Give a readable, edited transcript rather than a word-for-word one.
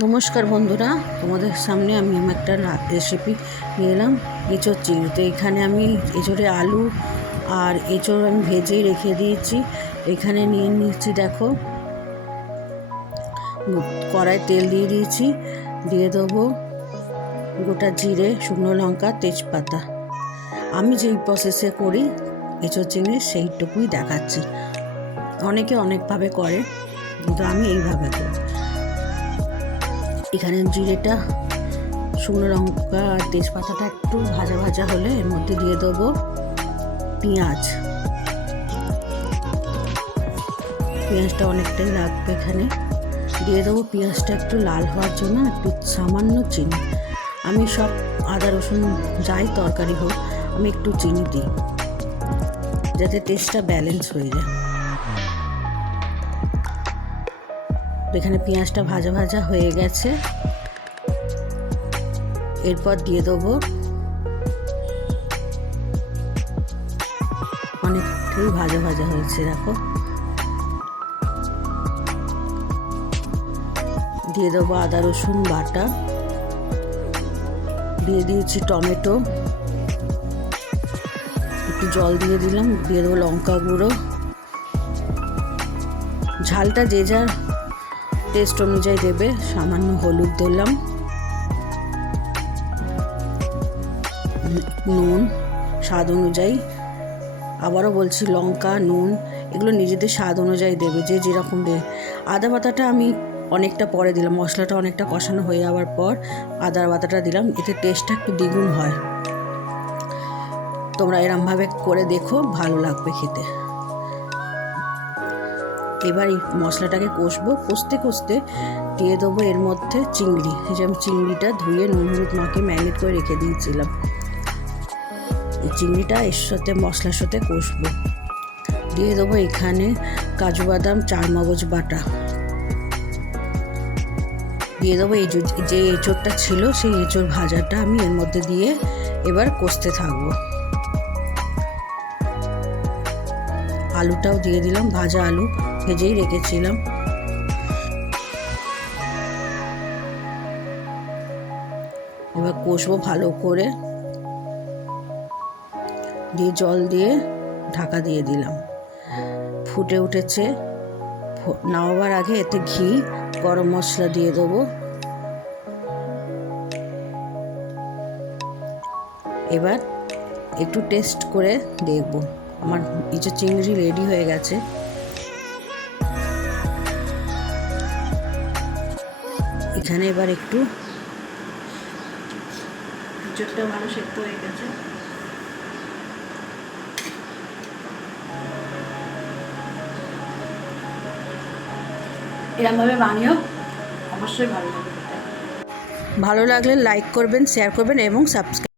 নমস্কার বন্ধুরা, তোমাদের সামনে আমি একটা রেসিপি নিয়ে এলাম এঁচোড় চিংড়ি। তো এখানে আমি এঁচোড়ে আলু আর এঁচোড় আমি ভেজেই রেখে দিয়েছি। এখানে নিয়ে নিচ্ছি, দেখো কড়াই তেল দিয়ে দিয়েছি, দিয়ে দেবো গোটা জিরে, শুকনো লঙ্কা, তেজপাতা। আমি যেই প্রসেসে করি এঁচোড় চিংড়ি সেইটুকুই দেখাচ্ছি। অনেকে অনেকভাবে করে, কিন্তু আমি এইভাবে করি। এখানে জিরেটা, শুকনো লঙ্কা আর তেজপাতাটা একটু ভাজা ভাজা হলে এর মধ্যে দিয়ে দেবো পেঁয়াজ। পেঁয়াজটা অনেকটাই লাগবে এখানে। দিয়ে দেবো পেঁয়াজটা একটু লাল হওয়ার জন্য একটু সামান্য চিনি। আমি সব আদা রসুন যাই তরকারি হোক আমি একটু চিনি দিই, যাতে টেস্টটা ব্যালেন্স হয়ে যায়। এখানে পেঁয়াজটা ভাজা ভাজা হয়ে গেছে। এরপর দিয়ে দেবো, অনেকটাই ভাজা ভাজা হয়েছে, দেখো। দিয়ে দেবো আদা রসুন বাটা, দিয়ে দিয়েছি টমেটো, একটু জল দিয়ে দিলাম, দিয়ে দেবো লঙ্কা গুঁড়ো। ঝালটা যে যার টেস্ট অনুযায়ী দেবে। সামান্য হলুদ দিলাম, নুন স্বাদ অনুযায়ী। আবারও বলছি, লঙ্কা নুন এগুলো নিজেদের স্বাদ অনুযায়ী দেবে, যে যেরকম দেবে। আদা বাটাটা আমি অনেকটা পরে দিলাম, মশলাটা অনেকটা কষানো হয়ে যাওয়ার পর আদা বাটাটা দিলাম, এতে টেস্টটা একটু দ্বিগুণ হয়। তোমরা এরমভাবে করে দেখো, ভালো লাগবে খেতে। এবার এই মশলাটাকে কষতে কষতে দিয়ে দেবো এর মধ্যে চিংড়ি। এই যে আমি চিংড়িটা ধুয়ে নুন হলুদ মাখিয়ে ম্যারিনেট করে রেখে দিয়েছিলাম, এই চিংড়িটা এর সাথে মশলার সাথে কষবো। দিয়ে দেবো এখানে কাজু বাদাম, চারমগজ বাটা। দিয়ে দেবো এই যে এঁচোড়টা ছিল সেই এঁচোড় ভাজাটা আমি এর মধ্যে দিয়ে এবার কষতে থাকবো। আলুটাও দিয়ে দিলাম, ভাজা আলু ভেজেই রেখেছিলাম। এবার কষবো ভালো করে, দিয়ে জল দিয়ে ঢাকা দিয়ে দিলাম। ফুটে উঠেছে। নামাবার আগে এতে ঘি, গরম মশলা দিয়ে দেবো। এবার একটু টেস্ট করে দেখবো। আমার এঁচোড় চিংড়ি রেডি হয়ে গেছে। এখানে এবার একটু এঁচোড়টা ভালো সেদ্ধ হয়ে গেছে। এরকমভাবে বানিয়েও অবশ্যই ভালো লাগবে। ভালো লাগলে লাইক করবেন, শেয়ার করবেন এবং সাবস্ক্রাইব।